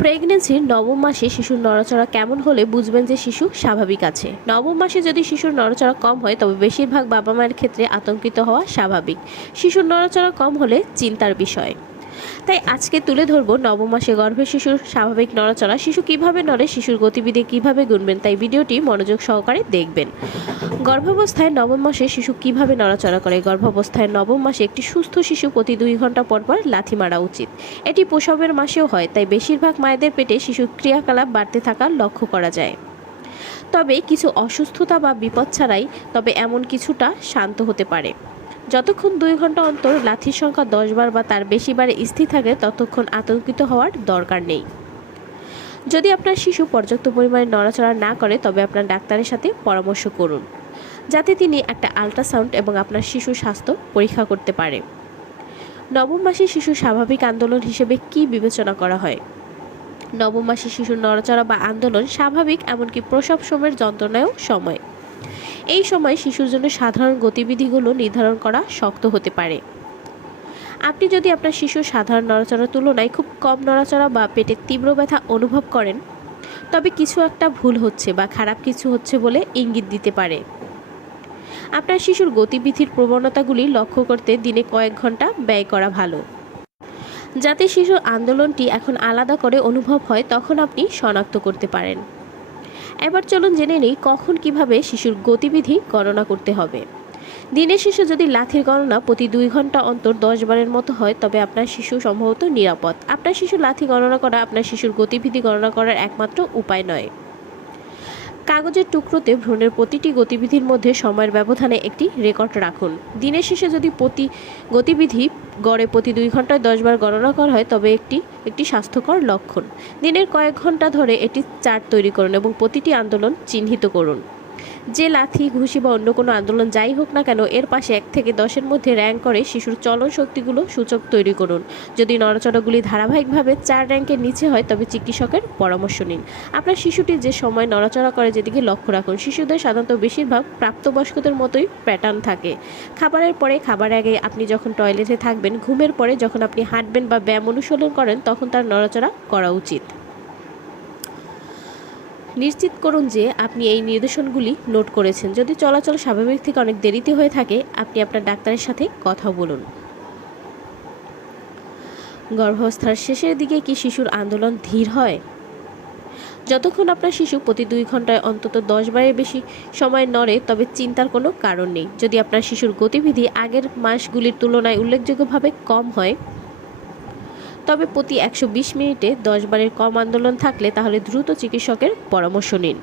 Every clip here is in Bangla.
প্রেগনেন্সির নবম মাসে শিশুর নড়াচড়া কেমন হলে বুঝবেন যে শিশু স্বাভাবিক আছে। নবম মাসে যদি শিশুর নড়াচড়া কম হয় তবে বেশিরভাগ বাবা মায়ের ক্ষেত্রে আতঙ্কিত হওয়া স্বাভাবিক। শিশুর নড়াচড়া কম হলে চিন্তার বিষয়। তাই আজকে তুলে ধরবো নবম মাসে গর্ভের শিশুর স্বাভাবিক নড়াচড়া, শিশু কিভাবে নড়ে, শিশুর গতিবিধি কিভাবে গুনবেন। তাই ভিডিওটি মনোযোগ সহকারে দেখবেন। গর্ভাবস্থায় নবম মাসে শিশু কিভাবে নড়াচড়া করে। গর্ভাবস্থায় নবম মাসে একটি সুস্থ শিশু প্রতি 2 ঘন্টা পর পর লাথি মারা উচিত। এটি প্রসবের মাসেও হয়, তাই বেশিরভাগ মায়েদের পেটে শিশুর ক্রিয়াকলাপ বাড়তে থাকা লক্ষ্য করা যায়। তবে কিছু অসুস্থতা বা বিপদ ছাড়াই তবে এমন কিছুটা শান্ত হতে পারে। যতক্ষণ 2 ঘন্টা অন্তর লাথির সংখ্যা 10 বার বা তার বেশি বারে স্থির থাকে ততক্ষণ আতঙ্কিত হওয়ার দরকার নেই। যদি আপনার শিশু পর্যাপ্ত পরিমাণে নড়াচড়া না করে তবে আপনার ডাক্তারের সাথে পরামর্শ করুন, যাতে তিনি একটা আল্ট্রাসাউন্ড এবং আপনার শিশুর স্বাস্থ্য পরীক্ষা করতে পারে। নবম মাসে শিশুর স্বাভাবিক আন্দোলন হিসেবে কি বিবেচনা করা হয়? নবম মাসে শিশুর নড়াচড়া বা আন্দোলন স্বাভাবিক, এমনকি প্রসব সময়ের যন্ত্রণায়ও সময়। এই সময় শিশুর জন্য সাধারণ গতিবিধিগুলো নির্ধারণ করা শক্ত হতে পারে। আপনি যদি আপনার শিশুর সাধারণ নড়াচড়ার তুলনায় খুব কম নড়াচড়া বা পেটে তীব্র ব্যথা অনুভব করেন, তবে কিছু একটা ভুল হচ্ছে বা খারাপ কিছু হচ্ছে বলে ইঙ্গিত দিতে পারে। আপনার শিশুর গতিবিধির প্রবণতাগুলি লক্ষ্য করতে দিনে কয়েক ঘন্টা ব্যয় করা ভালো। যাতে শিশুর আন্দোলনটি এখন আলাদা করে অনুভব হয়, তখন আপনি শনাক্ত করতে পারেন। এবার চলুন জেনে নেই কখন কিভাবে শিশুর গতিবিধি গণনা করতে হবে। দিনের শেষে যদি লাথির গণনা প্রতি 2 ঘন্টা অন্তর 10 বারের মতো হয় তবে আপনার শিশু সম্ভবত নিরাপদ। আপনার শিশু লাথি গণনা করা আপনার শিশুর গতিবিধি গণনা করার একমাত্র উপায় নয়। কাগজের টুকরোতে ভ্রূণের প্রতিটি গতিবিধির মধ্যে সময়ের ব্যবধানে একটি রেকর্ড রাখুন। দিনের শেষে যদি প্রতি গতিবিধি গড়ে প্রতি 2 ঘন্টায় 10 বার গণনা করা হয় তবে একটি স্বাস্থ্যকর লক্ষণ। দিনের কয়েক ঘন্টা ধরে এটি চার্ট তৈরি করুন এবং প্রতিটি আন্দোলন চিহ্নিত করুন। যে লাথি, ঘুষি বা অন্য কোনো আন্দোলন যাই হোক না কেন, এর পাশে 1 থেকে 10-এর মধ্যে র্যাঙ্ক করে শিশুর চলন শক্তিগুলো সূচক তৈরি করুন। যদি নড়াচড়াগুলি ধারাবাহিকভাবে 4 র্যাঙ্কের নিচে হয় তবে চিকিৎসকের পরামর্শ নিন। আপনার শিশুটি যে সময় নড়াচড়া করে যেদিকে লক্ষ্য রাখুন। শিশুদের সাধারণত বেশিরভাগ প্রাপ্তবয়স্কদের মতোই প্যাটার্ন থাকে। খাবারের পরে, খাবারের আগে, আপনি যখন টয়লেটে থাকবেন, ঘুমের পরে, যখন আপনি হাঁটবেন বা ব্যায়াম অনুশীলন করেন তখন তার নড়াচড়া করা উচিত। নিশ্চিত করুন যে আপনি এই নির্দেশনগুলি নোট করেছেন। যদি চলাচল স্বাভাবিক থেকে অনেক দেরিতে হয়ে থাকে আপনি আপনার ডাক্তারের সাথে কথা বলুন। গর্ভাবস্থার শেষের দিকে কি শিশুর আন্দোলন ধীর হয়? যতক্ষণ আপনার শিশু প্রতি 2 ঘন্টায় অন্তত 10 বারের বেশি সময় নড়ে তবে চিন্তার কোনো কারণ নেই। যদি আপনার শিশুর গতিবিধি আগের মাসগুলির তুলনায় উল্লেখযোগ্যভাবে কম হয়, তবে প্রতি 120 মিনিটে 10 বারের কম আন্দোলন থাকলে তাহলে দ্রুত চিকিৎসকের পরামর্শ নিন।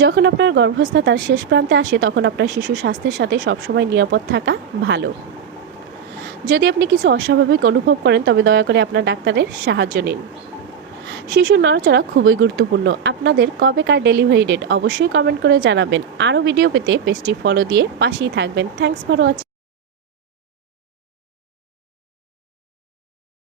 যখন আপনার গর্ভাবস্থা তার শেষ প্রান্তে আসে তখন আপনার শিশুর স্বাস্থ্যের সাথে সবসময় নিরাপদ থাকা ভালো। যদি আপনি কিছু অস্বাভাবিক অনুভব করেন তবে দয়া করে আপনার ডাক্তারের সাহায্য নিন। শিশুর নড়াচড়া খুবই গুরুত্বপূর্ণ। আপনাদের কবেকার ডেলিভারি ডেট অবশ্যই কমেন্ট করে জানাবেন। আরও ভিডিও পেতে পেজটি ফলো দিয়ে পাশেই থাকবেন। Thanks for watching.